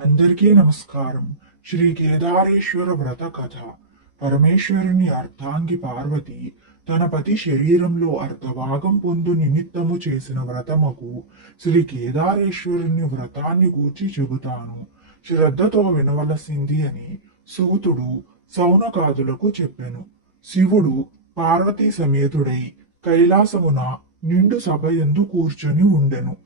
అందరికీ నమస్కారం. శ్రీ కేదారేశ్వర వ్రత కథ. పరమేశ్వరుని అర్ధాంగి పార్వతి తన పతి శరీరంలో అర్ధభాగం పొందు నిమిత్తము చేసిన వ్రతముకు శ్రీ కేదారేశ్వరుని వ్రతాన్ని గూర్చి చెబుతాను. శ్రద్ధతో వినవలసింది అని సూతుడు సౌనకాదులకు చెప్పెను. శివుడు పార్వతీ సమేతుడై కైలాసమున నిండు సభయందు కూర్చొని ఉండెను.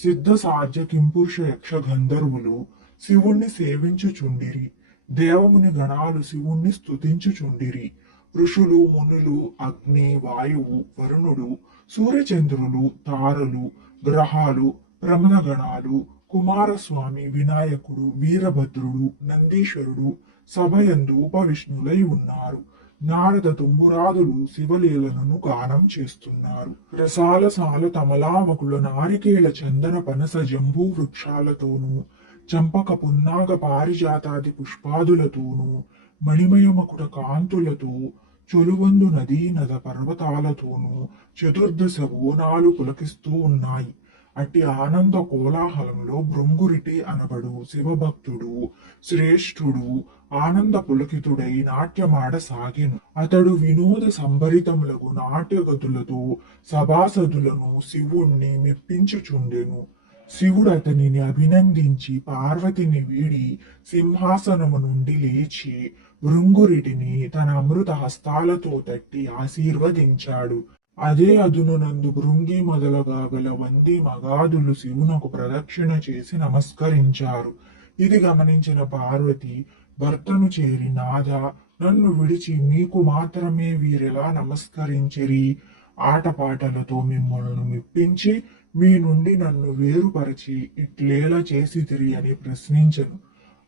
సిద్ధ సాధ్య కింపురుష యక్ష గంధర్వులు శివుణ్ణి సేవించుచుండిరి. దేవముని గణాలు శివుణ్ణి స్తుతించుచుండిరి. ఋషులు మునులు అగ్ని వాయువు వరుణుడు సూర్యచంద్రులు తారలు గ్రహాలు ప్రమదగణాలు కుమారస్వామి వినాయకుడు వీరభద్రుడు నందీశ్వరుడు సభయందు ఉపవిష్ణులై ఉన్నారు. నారద తుంబురాదులు శివలీలను గానం చేస్తున్నారు. రసాల తమలామకుల నారికేళ చందన పనస జంబూ వృక్షాలతోనూ చంపక పున్నాగ పారిజాతాది పుష్పాదులతోనూ మణిమయమకుట కాంతులతో చొలువందు నదీ నద పర్వతాలతోనూ చతుర్దశ బోనాలు పులకిస్తూ ఉన్నాయి. అట్టి ఆనంద కోలాహలంలో భృంగురిటి అనబడు శివభక్తుడు శ్రేష్ఠుడు ఆనంద పులకితుడై నాట్యమాడసాగెను. అతడు వినోద సంభరితములకు నాట్యగతులతో సభాసదులను శివుణ్ణి మెప్పించుచుండెను. శివుడు అతనిని అభినందించి పార్వతిని వీడి సింహాసనము నుండి లేచి భృంగురిటిని తన అమృత హస్తాలతో తట్టి ఆశీర్వదించాడు. అదే అదునునందు భృంగి మొదలుగా గల వంది మగాదులు శివునకు ప్రదక్షిణ చేసి నమస్కరించారు. ఇది గమనించిన పార్వతి భర్తను చేరి, నాథ, నన్ను విడిచి మీకు మాత్రమే వీరెలా నమస్కరించిరి? ఆటపాటలతో మిమ్మల్ని మెప్పించి మీ నుండి నన్ను వేరుపరచి ఇట్లేలా చేసితిరి అని ప్రశ్నించను.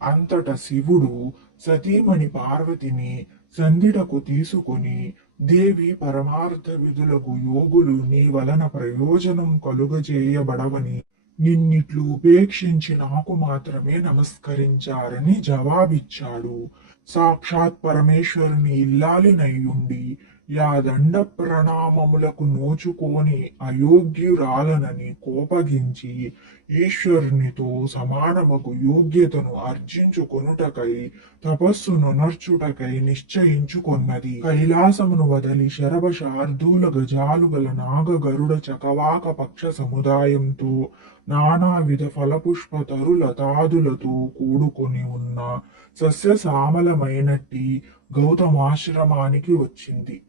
అంతట శివుడు సతీమణి పార్వతిని సంధిటకు తీసుకొని, దేవి, పరమార్థ విధులకు యోగులు నీ వలన ప్రయోజనం కలుగజేయబడవని నిన్నిట్లు ఉపేక్షించి నాకు మాత్రమే నమస్కరించారని జవాబిచ్చాడు. సాక్షాత్ పరమేశ్వరుని ఇల్లాలినయ్యుండి యాదండ ప్రణామములకు నోచుకోని అయోగ్యురాలనని కోపగించి ఈశ్వరునితో సమానమగు యోగ్యతను ఆర్జించుకొనుటకై తపస్సును నర్చుటకై నిశ్చయించుకొన్నది. కైలాసమును వదలి శరభ శార్దూల గజాలు గల నాగ గరుడ చకవాక పక్ష సముదాయంతో నానావిధ ఫలపుష్ప తరులతాదులతో కూడుకొని ఉన్న సస్యశ్యామలమైనట్టి గౌతమాశ్రమానికి వచ్చింది.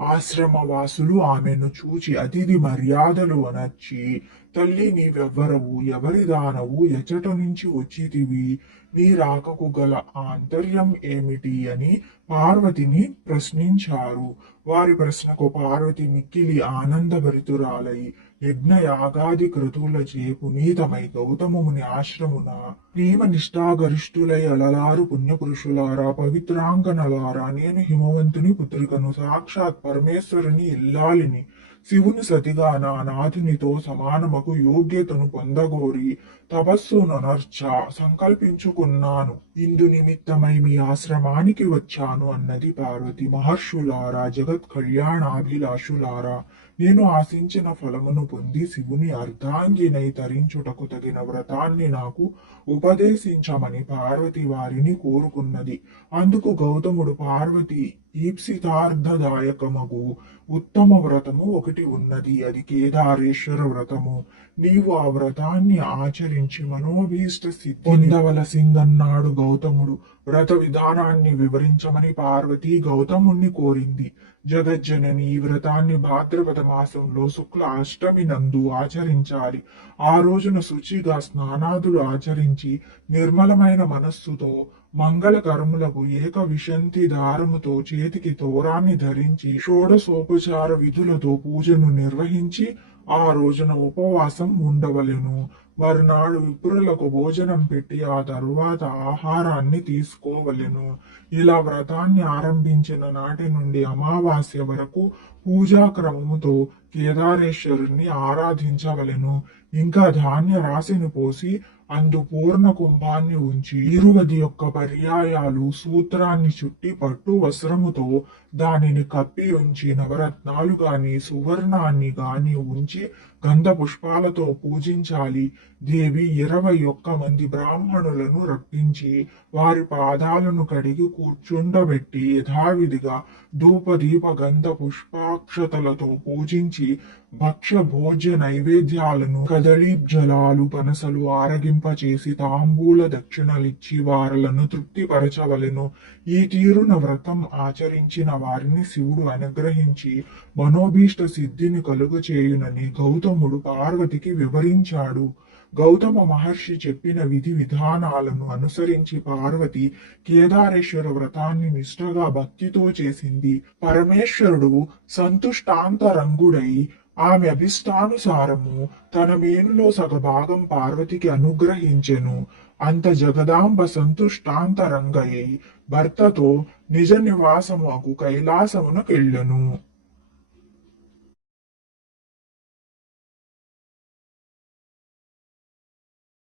ఆశ్రమవాసులు ఆమెను చూచి అతిథి మర్యాదలు అనర్చి, తల్లి, నీవెవ్వరవు, ఎవరి దానవు, ఎచ్చట నుంచి వచ్చితివి, నీ రాకకు గల ఆంతర్యం ఏమిటి అని పార్వతిని ప్రశ్నించారు. వారి ప్రశ్నకు పార్వతి మిక్కిలి ఆనందభరితురాలై యజ్ఞ యాగాది క్రతువులచే పునీతమై గౌతముని ఆశ్రమున ప్రేమ నిష్ఠాగరిష్ఠులై అలలారు పుణ్యపురుషులారా, పవిత్రాంగనలారా, నేను హిమవంతుని పుత్రికను, సాక్షాత్ పరమేశ్వరుని ఇల్లాలిని, శివుని సతిగా నా నాథునితో సమానమకు యోగ్యతను పొందగోరి తపస్సును నర్చ సంకల్పించుకున్నాను. ఇందు నిమిత్తమై మీ ఆశ్రమానికి వచ్చాను అన్నది పార్వతి. మహర్షులారా, జగత్ కళ్యాణాభిలాషులారా, నేను ఆశించిన ఫలమును పొంది శివుని అర్ధాంగినై తరించుటకు తగిన వ్రతాన్ని నాకు ఉపదేశించమని పార్వతి వారిని కోరుకున్నది. అందుకు గౌతముడు, పార్వతి ఈప్సితార్థదాయకమగు ఉత్తమ వ్రతము ఒకటి ఉన్నది, అది కేదారేశ్వర వ్రతము. నీవు ఆ వ్రతాన్ని ఆచరించి మనోభీష్ట సిద్ధి పొందవలసిందన్నాడు గౌతముడు. వ్రత విధానాన్ని వివరించమని పార్వతి గౌతముణ్ణి కోరింది. జగజ్జనని, ఈ వ్రతాన్ని భాద్రపద మాసంలో శుక్ల అష్టమి నందు ఆచరించాలి. ఆ రోజున శుచిగా స్నానాదులు ఆచరించి నిర్మలమైన మనస్సుతో మంగళకరములకు ఏక విశంతి దారముతో చేతికి తోరాన్ని ధరించి షోడశోపచార విధులతో పూజను నిర్వహించి ఆ రోజున ఉపవాసం ఉండవలెను. మరునాడు విప్రులకు భోజనం పెట్టి ఆ తరువాత ఆహారాన్ని తీసుకోవలెను. ఇలా వ్రతాన్ని ఆరంభించిన నాటి నుండి అమావాస్య వరకు పూజాక్రమముతో కేదారేశ్వరుణ్ణి ఆరాధించవలెను. ఇంకా ధాన్య రాశిని పోసి అందు పూర్ణ కుంభాన్ని ఉంచి 21 పర్యాయాలు సూత్రాన్ని చుట్టి పట్టు వస్త్రముతో దానిని కప్పి ఉంచి నవరత్నాలు గాని సువర్ణాన్ని గాని ఉంచి గంధ పుష్పాలతో పూజించాలి. దేవి 21 మంది బ్రాహ్మణులను రప్పించి వారి పాదాలను కడిగి కూర్చుండబెట్టి యథావిధిగా ధూపదీప గంధ పుష్పాక్షతలతో పూజించి భక్ష్య భోజ్య నైవేద్యాలను కదళీ జలాలు పనసలు ఆరగింపచేసి తాంబూల దక్షిణలిచ్చి వారలను తృప్తిపరచవలెను. ఈ తీరున వ్రతం ఆచరించిన వారిని శివుడు అనుగ్రహించి మనోభీష్ట సిద్ధిని కలుగచేయునని గౌతముడు పార్వతికి వివరించాడు. గౌతమ మహర్షి చెప్పిన విధి విధానాలను అనుసరించి పార్వతి కేదారేశ్వర వ్రతాన్ని నిష్ఠగా భక్తితో చేసింది. పరమేశ్వరుడు సంతుష్టాంతరంగుడై ఆమె అభిష్టానుసారము తన మేనులో సగభాగం పార్వతికి అనుగ్రహించెను. అంత జగదాంబ సంతుష్టాంతరంగయ్యి భర్తతో నిజ నివాసముకు కైలాసమునకెళ్ళెను.